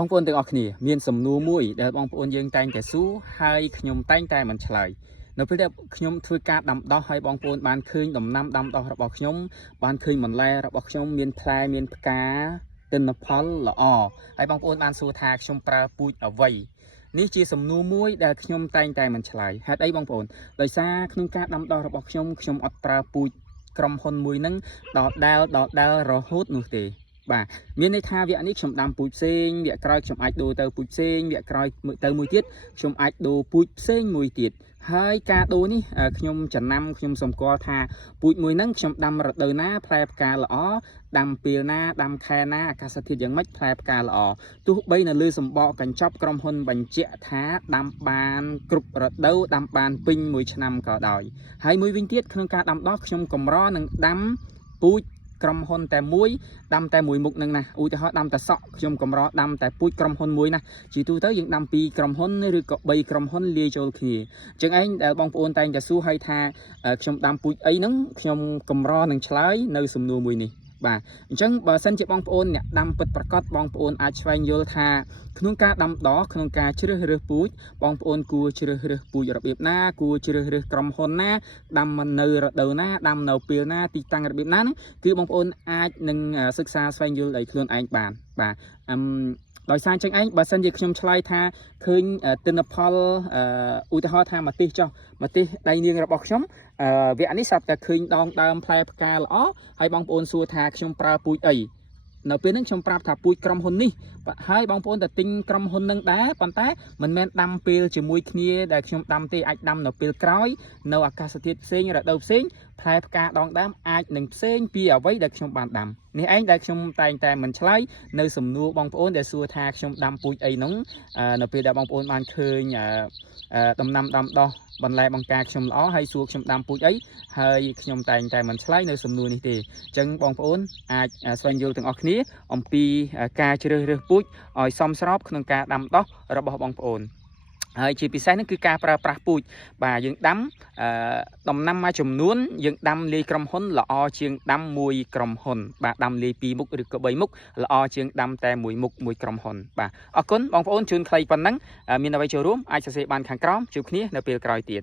បងប្អូនទាំងអស់គ្នាមានសំណួរមួយដែលបងប្អូនយើងតែងតែសួរហើយខ្ញុំតែងតែមិនឆ្លើយនៅពេលដែលខ្ញុំធ្វើការដាំដុះហើយបងប្អូនបានឃើញដំណាំដាំដុះរបស់ខ្ញុំបានឃើញបន្លែរបស់ខ្ញុំមានផ្លែមានផ្កាទិន្នផលល្អហើយបងប្អូនបានសួរថាខ្ញុំប្រើពូជអ្វីនេះជាសំណួរមួយដែលខ្ញុំតែងតែមិនឆ្លើយហេតុអីបងប្អូនដោយសារក្នុងការដាំដុះរបស់ខ្ញុំអត់ប្រើពូជក្រុមហ៊ុនមួយហ្នឹងដដែលរហូតនោះទេបាទមានន័យថាវគ្គនេះខ្ញុំដាំពូជផ្សេងវគ្គក្រោយខ្ញុំអាចដូរទៅពូជផ្សេងវគ្គក្រោយទៅមួយទៀតខ្ញុំអាចដូរពូជផ្សេងមួយទៀតហើយការដូរនេះខ្ញុំចំណាំខ្ញុំសម្គាល់ថាពូជមួយហ្នឹងខ្ញុំដាំរដូវណាផ្លែផ្កាល្អដាំពេលណាដាំខែណាអាកាសធាតុយ៉ាងម៉េចផ្លែផ្កាល្អទោះបីនៅលើសម្បកកញ្ចប់ក្រុមហ៊ុនបញ្ជាក់ថាដាំបានគ្រប់រដូវដាំបានពេញមួយឆ្នាំក៏ដោយហើយមួយវិញទៀតក្នុងការដាំដុះខ្ញុំកម្រនឹងដាំពូជក្រុមហ៊ុនតែមួយដាំតែមួយមុខនឹងណាឧទាហរណ៍ដាំតែសក់ខ្ញុំកម្រដាំតែពូជក្រុមហ៊ុនមួយណាជាទូទៅយើងដាំពីរក្រុមហ៊ុនឬក៏3ក្រុមហ៊ុនលាយចូលគ្នាអញ្ចឹងឯងដែលបងប្អូនតែងតែសួរឲ្យថាខ្ញុំដាំពូជអីហ្នឹងខ្ញុំកម្រនឹងឆ្លើយនៅសំណួរមួយនេះបាទអញ្ចឹងបើសិនជាបងប្អូនអ្នកដាំពិតប្រាកដបងប្អូនអាចស្វែងយល់ថាក្នុងការដាំដុះក្នុងការជ្រើសរើសពូជបងប្អូនគួរជ្រើសរើសពូជរបៀបណាគួរជ្រើសរើសក្រុមហ៊ុនណាដាំនៅរដូវណាដាំនៅពេលណាទីតាំងរបៀបណាហ្នឹងគឺបងប្អូនអាចនឹងសិក្សាស្វែងយល់ដោយខ្លួនឯងបានបាទដោយសារអញ្ចឹងឯងបើសិនជាខ្ញុំឆ្លើយថាឃើញទិន្នផលឧទាហរណ៍ថាម្ទេសចុះម្ទេសដៃនាងរបស់ខ្ញុំវគ្គនេះស្រាប់តែឃើញដងដើមផ្លែផ្កាល្អហើយបងប្អូនសួរថាខ្ញុំប្រើពូជអីនៅពេលហ្នឹងខ្ញុំប្រាប់ថាពូជក្រុមហ៊ុននេះហើយបងប្អូនទៅទិញក្រុមហ៊ុនហ្នឹងដែរប៉ុន្តែមិនមែនដាំពេលជាមួយគ្នាដែលខ្ញុំដាំទេអាចដាំនៅពេលក្រោយនៅអាកាសធាតុផ្សេងរដូវផ្សេងផ្លែផ្កាដងដើមអាចនឹងផ្សេងពីអ្វីដែលខ្ញុំបានដាំនេះឯងដែលខ្ញុំតែងតែមិនឆ្លើយនៅសំណួរបងប្អូនដែលសួរថាខ្ញុំដាំពូជអីហ្នឹងនៅពេលដែលបងប្អូនបានឃើញដំណាំដាំដុះបន្លែបង្ការខ្ញុំល្អហើយសួរខ្ញុំដាំពូជអីហើយខ្ញុំតែងតែមិនឆ្លើយនៅសំណួរនេះទេអញ្ចឹងបងប្អូនអាចស្វែងយល់ទាំងអស់គ្នាអំពីការជ្រើសរើសពូជឲ្យសមស្របក្នុងការដាំដុះរបស់បងប្អូនហើយជាពិសេសហ្នឹងគឺការប្រើប្រាស់ពូជបាទយើងដាំដំណាំមួយចំនួនយើងដាំលាយក្រុមហ៊ុនល្អជាងដាំមួយក្រុមហ៊ុនបាទដាំលាយ2មុខឬក៏3មុខល្អជាងដាំតែមួយមុខមួយក្រុមហ៊ុនបាទអរគុណបងប្អូនជូនខ្លីប៉ុណ្ណឹងមានអ្វីចូលរួមអាចសរសេរបានខាងក្រោមជួបគ្នានៅពេលក្រោយទៀត